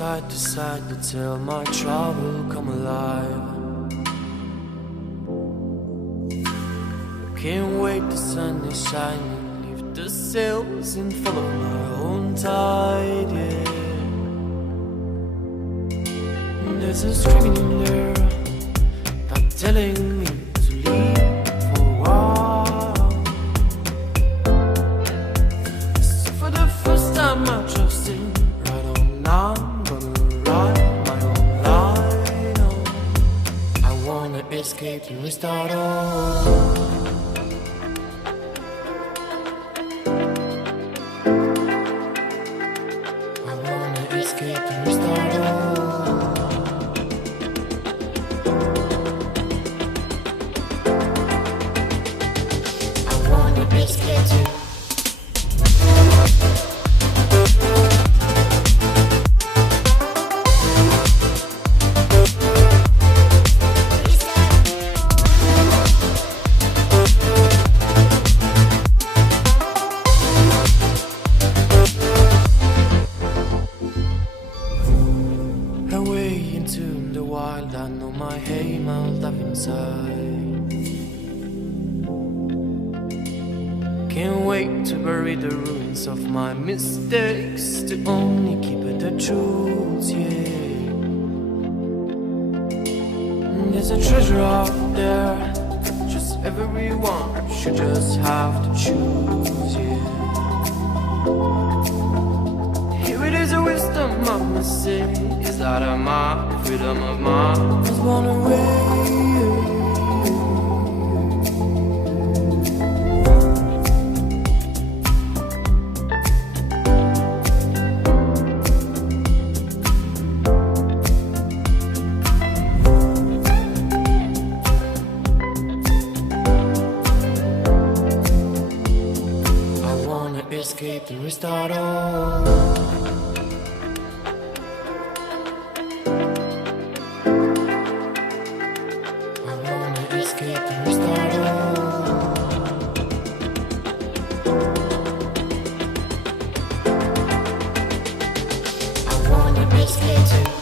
side to side to tell my trouble come alive. Can't wait, the sun is shining, leave the sails and follow my own tide, yeah. There's a screaming in there, not telling me to leave for a while. So for the first time I trust him, right on now I'm gonna ride my own line on. I wanna escape and restart all. Can't wait to bury the ruins of my mistakes, to only keep it the truth, yeah. There's a treasure out there, just everyone should just have to choose, yeah. Here it is, a wisdom of my city, is that of my freedom of mind was born away. Escape and restart all. I wanna escape and restart all. I wanna escape too.